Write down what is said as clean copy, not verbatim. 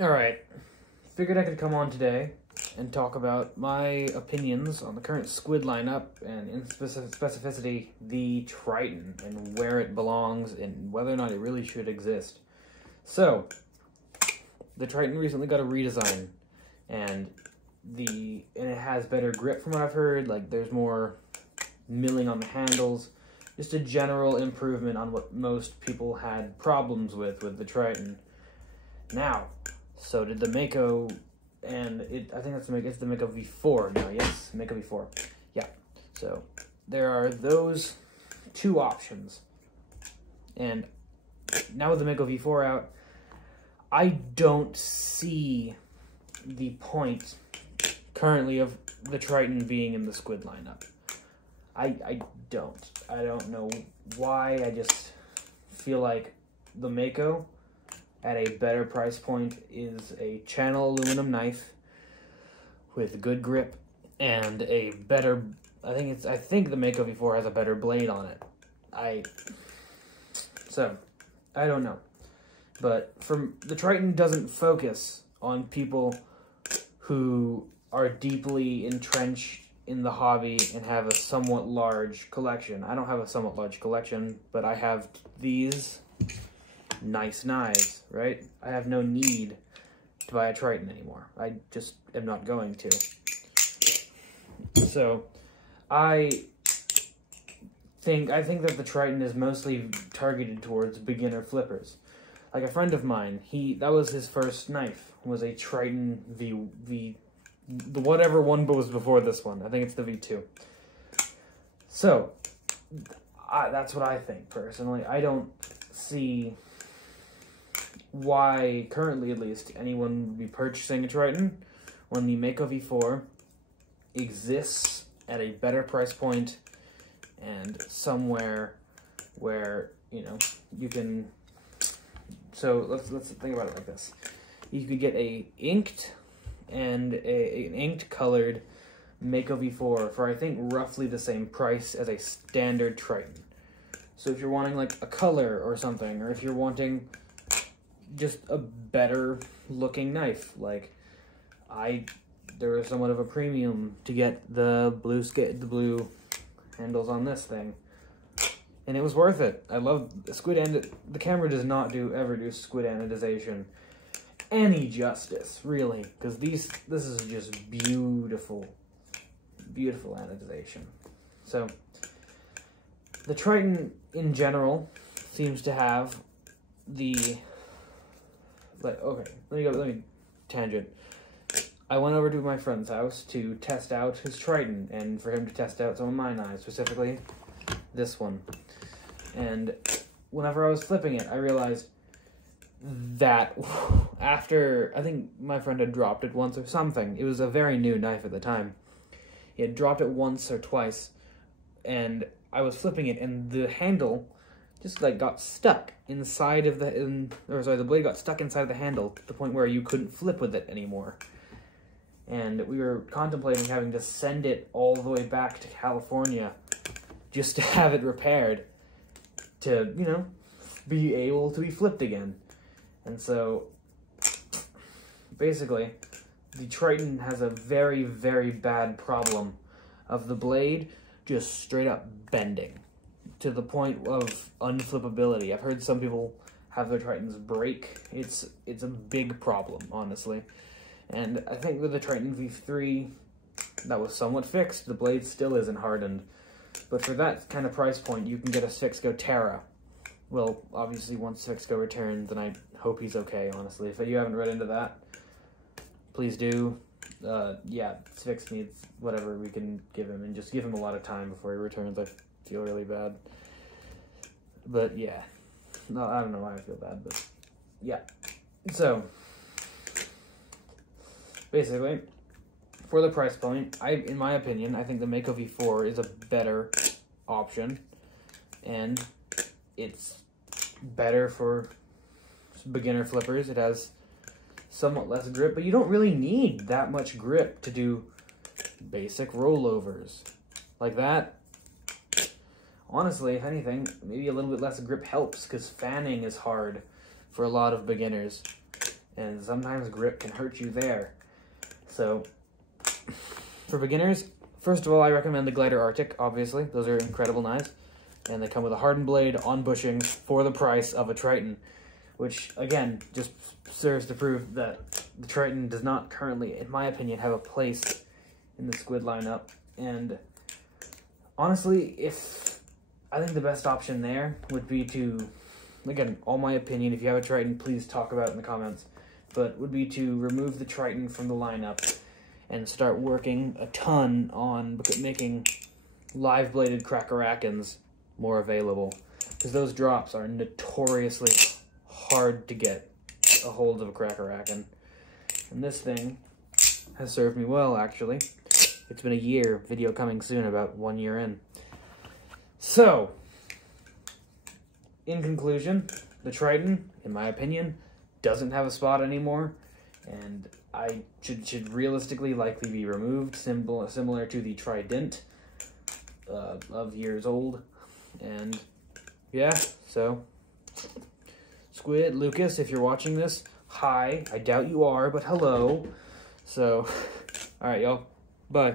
Alright, figured I could come on today and talk about my opinions on the current squid lineup and in specificity the triton and where it belongs and whether or not it really should exist. So, the triton recently got a redesign and it has better grip from what I've heard. Like, there's more milling on the handles, just a general improvement on what most people had problems with the triton. Now, so did the Mako, and I think it's the Mako V4 now, yes? Mako V4, yeah. So, there are those two options. And now with the Mako V4 out, I don't see the point currently of the Triton being in the squid lineup. I don't know why. I just feel like the Mako at a better price point is a channel aluminum knife with good grip and a better, I think the Mako V4 has a better blade on it. I don't know. But the Triton doesn't focus on people who are deeply entrenched in the hobby and have a somewhat large collection. I don't have a somewhat large collection, but I have these nice knives, right? I have no need to buy a Triton anymore. I just am not going to. So, I think that the Triton is mostly targeted towards beginner flippers. Like a friend of mine, that was his first knife, was a Triton the whatever one was before this one. I think it's the V2. So, that's what I think, personally. I don't see why, currently at least, anyone would be purchasing a Triton when the Mako V4 exists at a better price point and somewhere where, you know, you can... So, let's think about it like this. You could get an inked colored Mako V4 for, I think, roughly the same price as a standard Triton. So if you're wanting like a color or something, or if you're wanting just a better looking knife, like there was somewhat of a premium to get the blue handles on this thing, and it was worth it. I love the camera does not ever do squid anodization any justice, really, because this is just beautiful anodization. So the Triton in general seems to have okay, let me tangent. I went over to my friend's house to test out his Triton and for him to test out some of my knives, specifically this one. And whenever I was flipping it, I realized that after, I think my friend had dropped it once or something. It was a very new knife at the time. He had dropped it once or twice, and I was flipping it, and the handle just like got stuck inside of the blade got stuck inside of the handle to the point where you couldn't flip with it anymore. And we were contemplating having to send it all the way back to California just to have it repaired to, you know, be able to be flipped again. And so, basically, the Triton has a very, very bad problem of the blade just straight up bending to the point of unflippability. I've heard some people have their Tritons break. It's a big problem, honestly. And I think with the Triton V3, that was somewhat fixed. The blade still isn't hardened. But for that kind of price point, you can get a Sfixco Terra. Well, obviously, once Sfixco returns, then I hope he's okay, honestly. If you haven't read into that, please do. Yeah, Sfix needs whatever we can give him, and just give him a lot of time before he returns. I feel really bad. But, yeah. No, I don't know why I feel bad, but, yeah. So, basically, for the price point, in my opinion, I think the Mako V4 is a better option, and it's better for beginner flippers. It has somewhat less grip, but you don't really need that much grip to do basic rollovers. Like that, honestly, if anything, maybe a little bit less grip helps, because fanning is hard for a lot of beginners. and sometimes grip can hurt you there. So, for beginners, first of all, I recommend the Glider Arctic, obviously. Those are incredible knives, and they come with a hardened blade on bushings for the price of a Triton, which, again, just serves to prove that the Triton does not currently, in my opinion, have a place in the squid lineup. And honestly, I think the best option there would be to, again, all my opinion, if you have a Triton, please talk about it in the comments, but would be to remove the Triton from the lineup and start working a ton on making live-bladed Cracker-Akins more available, because those drops are notoriously hard to get a hold of a Cracker-Akin. And this thing has served me well, actually. It's been a year, video coming soon, about 1 year in. So, in conclusion, the Triton, in my opinion, doesn't have a spot anymore, and I should realistically likely be removed, similar to the Trident of years old. And yeah, so Squid, Lucas, if you're watching this, hi. I doubt you are, but hello. So, all right, y'all. Bye.